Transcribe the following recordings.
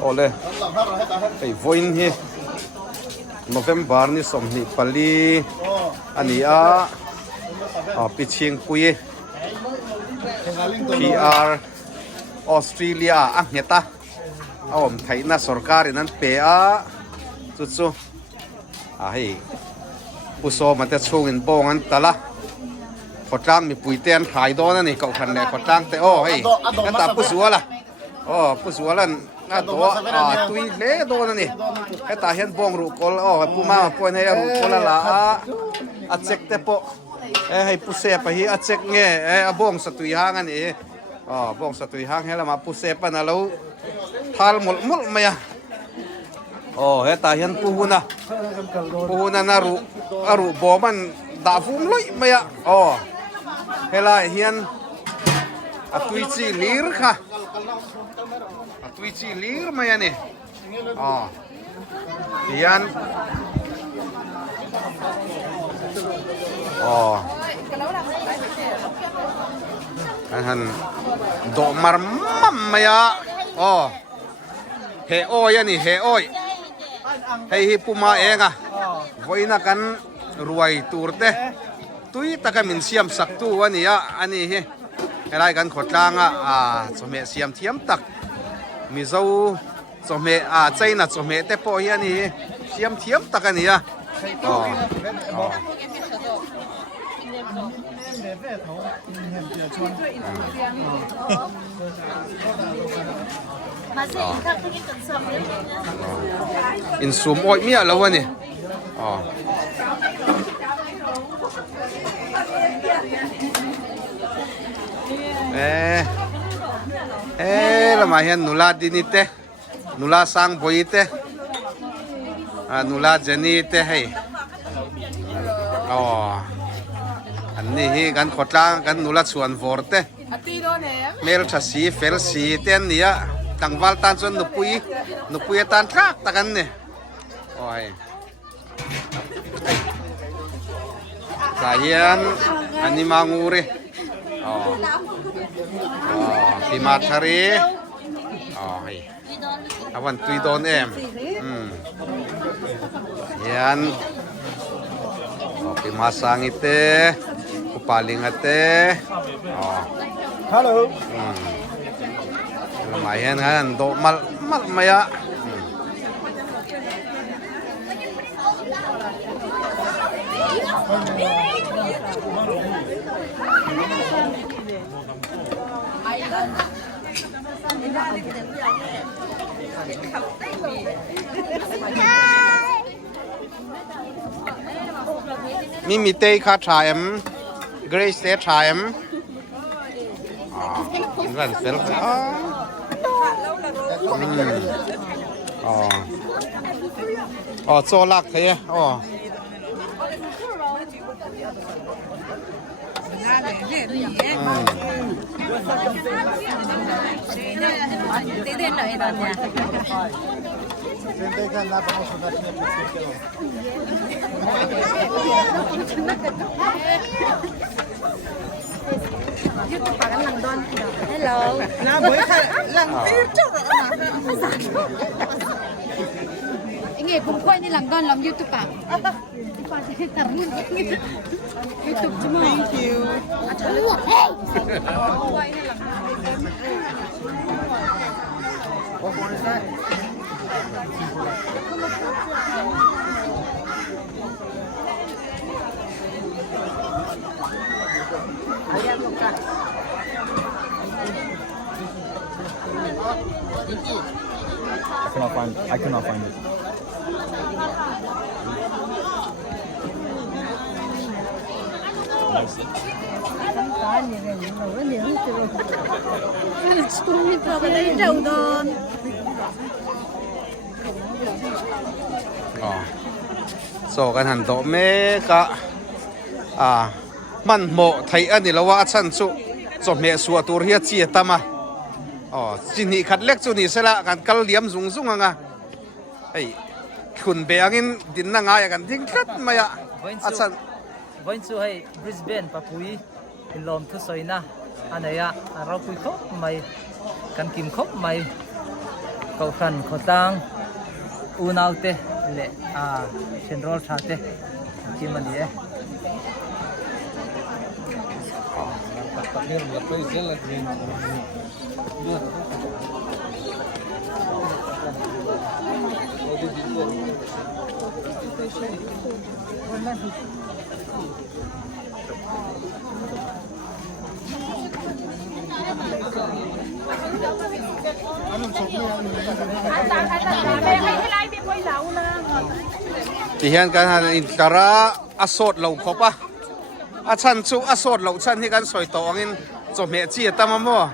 โอ้เลยไอ้วันนี้โนเวมเบอร์นี่สมนิปลีอันนี้ปิดเชียงปุย PR ออสเตรเลียเงี้ยตาผมไทยน่าสรการนั้นเปจุดให้ผู้สมันจะช่วยกันบ้องกันแต่ละขดจ้างมีปุ๋ยเตียนขายโดนนั่นนี่เก่าขันเลยขดจ้างแต่นั่นตาผู้สัวล่ะผู้สัวล่ะน่าตัวตุยเล่โดนนั่นนี่ให้ตาเห็นบ้องรูกอลผู้มาป่วยในรูกอลละเจ็กเตปให้ผู้เสพไปเจ็กเงี้ยบ้องสตุยห่างอันนี้บ้องสตุยห่างให้ละมาผู้เสพนั่นแล้วทาลหมดไหมให้ตาเห็นผู้น่ะนารุบ่มันดาฟุ้งเลยไหมให้ละเห็นตุยจีลีร์ค่ะตุยจีลีร์ไหมนี่เห็นอันโดมารมั่มไหมเฮโอ้ยนี่เฮโอ้ยให้ผู้มาเองวันนั้นกันรวยตูร์เตตุยตะกันมินเสียมสักตัวนี่อันนี้อะไรกันขดจางสมัยเสียมเทียมตักมีเจ้าสมัยใจน่ะสมัยแต่พอนี่เสียมเทียมตักกันนี่อินซูมโอ้ยมีอะไรวะนี่ละมาเห็นนุลาดินิเตนุลาสังบอยเตนุลาเจนีเตให้อันนี้กันขดล่างกันนุลาส่วนฟอร์เตเมลชาสีเฟลสีเต้นเนี่ยตั้งวัลตันส่วนนุปุยตันทรักตะกันเนี่ยโอ้ยสายันอันนี้มางูริพิมาทารีอาวันตุยโดนยันพิมาสังอิเตกุปาลิงอิเตฮัลโหลมาเห็นกันโดมัลมายะมีเตยคาชายมเกรซเตชายมนั่นเฟลโซลักเฮียHello. Nó mới lần tiếp trước rồi mà. Nghe cũng quay đi làm con làm YouTube à? YouTube chứ mà. Thank you. Quay đi làm What is that? I cannot find it. So kan han do me ka man mo thai ani lawa chan chu so me su tur hi chi tama chini khat lek chu ni sela kan kal liam zung zung anga ei khun beangin din na nga ya kan ding khat maya achan going to hey Brisbane papui lom thu soina anaya rau pui khop mai kan kim khop mai khẩu khăn khẩu tang u nau te le chen roll tha te kim ani e chỉ hiện cái hàng in cara asot lâu khó pa chân chú asot lâu chân thì cái soi tổ in cho mẹ chia tâm mà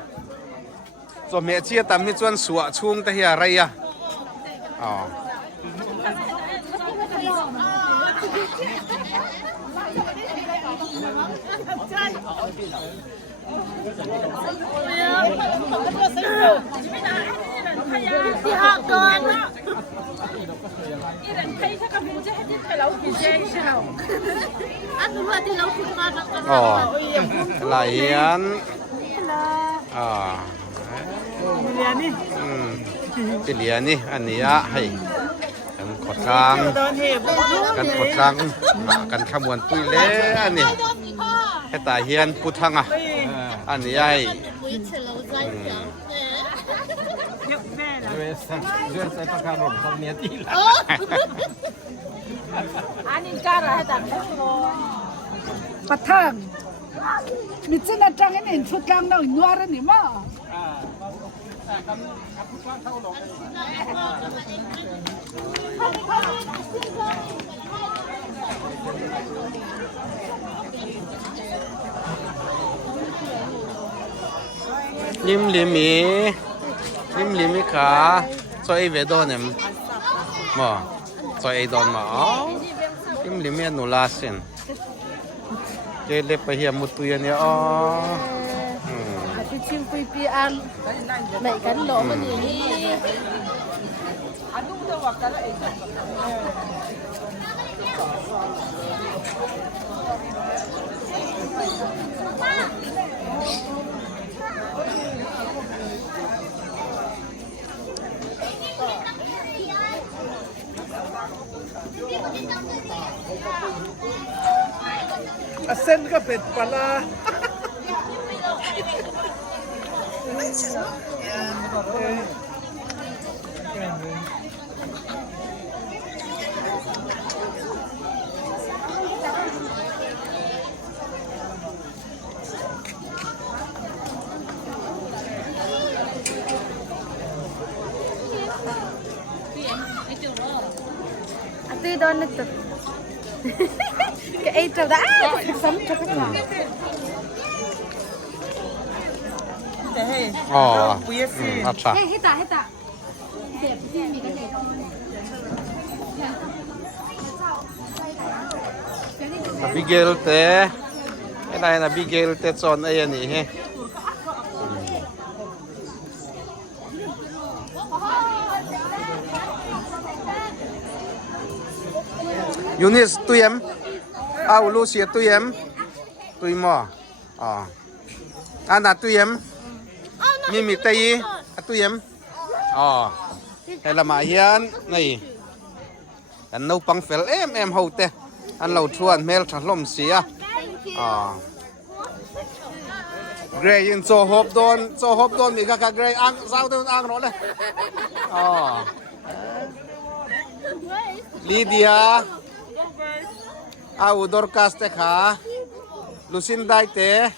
cho mẹ chia tâm thì chuẩn sửa chung tới hiện đây à lại hiện cái liền đi anh ấy hayกันขดกลางกันขมวนปุ้ยเล่อันนี้ให้ตาเฮียนพุทธังอ่ะอันนี้ไอ้ปัททังมิจินาจังเห็นชุดกลางเราหนัวระนี่มั้งลิมขาซอยเวดอนเนี่ยมาซอยดอนมาลิมหนูลาเซนเจเล็บไปเฮียมุตุยันเนี่ยที่ชิมปีปีอันไหนกันหลอมันอยู่นี่เส้นก็เป็ดปลาตีโดนนึกตึกcái trâu đã sống cho các bạn अच्छा hết tạ đẹp gì mình cái này Abigail te cái này là Abigail te chọn ai nhỉ he Eunice tụi em Lucia tụi em tụi mò Anna tụi em Mimi tây tụi em hay là mà hiền này anh nấu bằng phèn em hậu te anh lâu chuan mel thằng lom xía Gray in cho hộp đôn mình cả Gray ăn sao tôi ăn nó đây Lydia Dorcas te kha Lucinda te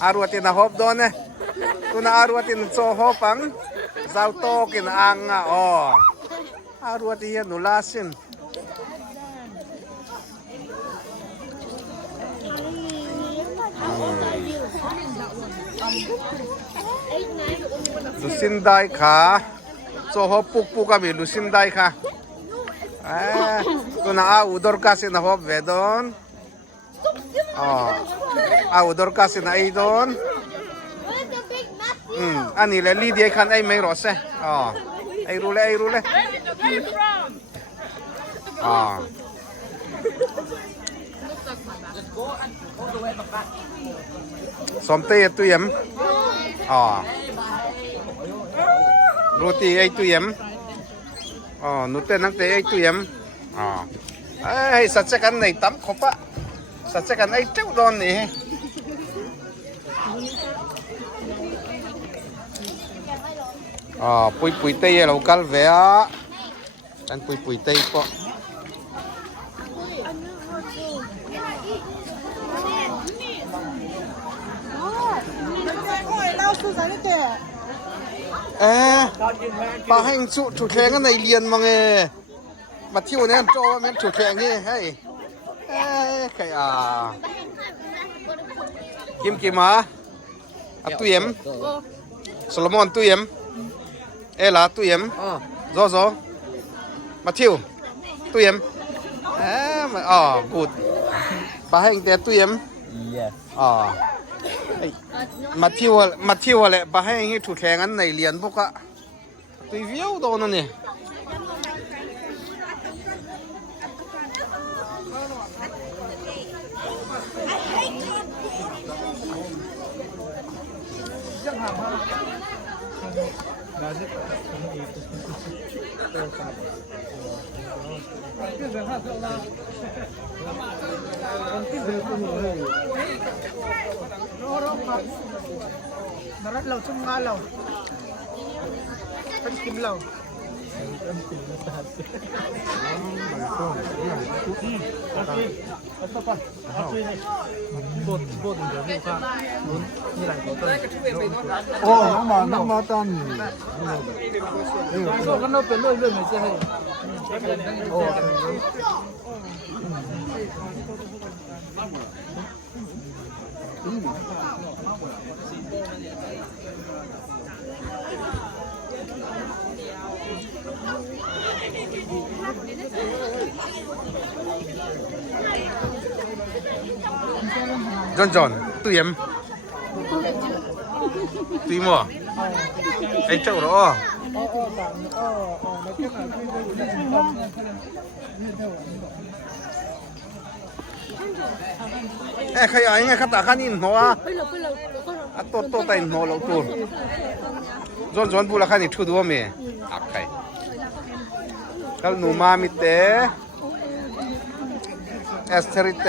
Arwatin na hop doon Tuna arwatin so hopang Zao to kinaang Arwatin yan nulasin Lucinda kha so hop puk kami Lucinda kha Tuna Dorcas na hop vedon Dorcas na ay doon Ani le Lydia kan ay may rose ay rule สมเตยตุยมอ๋อโรตีไอตุยมอ๋อนุเตนักเตไอตุยมอ๋อไอ้สัจกันในตั้มขบะสัจกันไอเจ้าโดนนี่อ๋อปุยเตยเรากัลเวียกันปุยเตยปะปาให้จุดแข่งกันในเรียนมาไงมาเที่ยวเนี่ยโจ้แม่จุดแข่งนี่ให้ใครกิมมาตุยมโซโลมอนตุยมเอล่าตุยมโซมาเที่ยวตุยมกูดปาให้แต่ตุยมมาเที่ยวอะไรปาให้จุดแข่งกันในเรียนพวกอะตุยเวียวโดนนี่นั่นเราชุ่มงานเราเป็นกิมเรา哦，那么单，说跟那边乱没事嘿。哦。จอนตุยมตุยมัวไอเจ้าหรอใครไอ้ไงครับตาข้านี่หัวตัวแต่หัวเราตัวจอนพูดละข้านี่ชุดว่ามีใครกัลนูมามิเตเอสเทริเต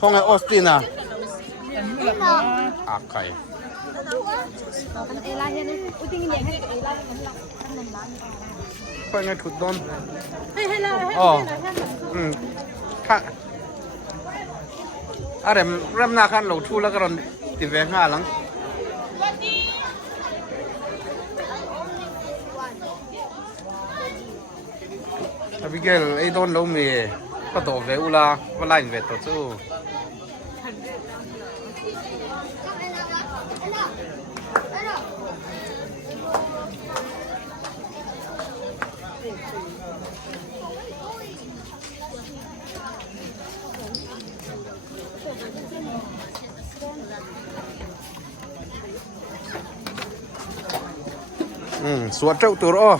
ห้องไอออสติน่ะใครไปไงถุดโดนอ๋อค่ะอะไรเริ่มหน้าขั้นเราทูแล้วก็รอนติดแหวงห้าหลังพี่เกลไอ้โดนเรามีก็ตัวเวอุลาว่าไล่เวตัวสู้สวดเจ้าตัวอ้อ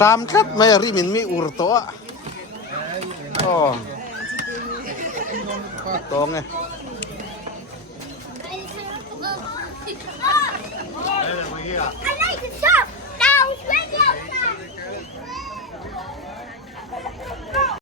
จามคัดไม่ริมินมีอุรตัวอ๋อตรงไงI like the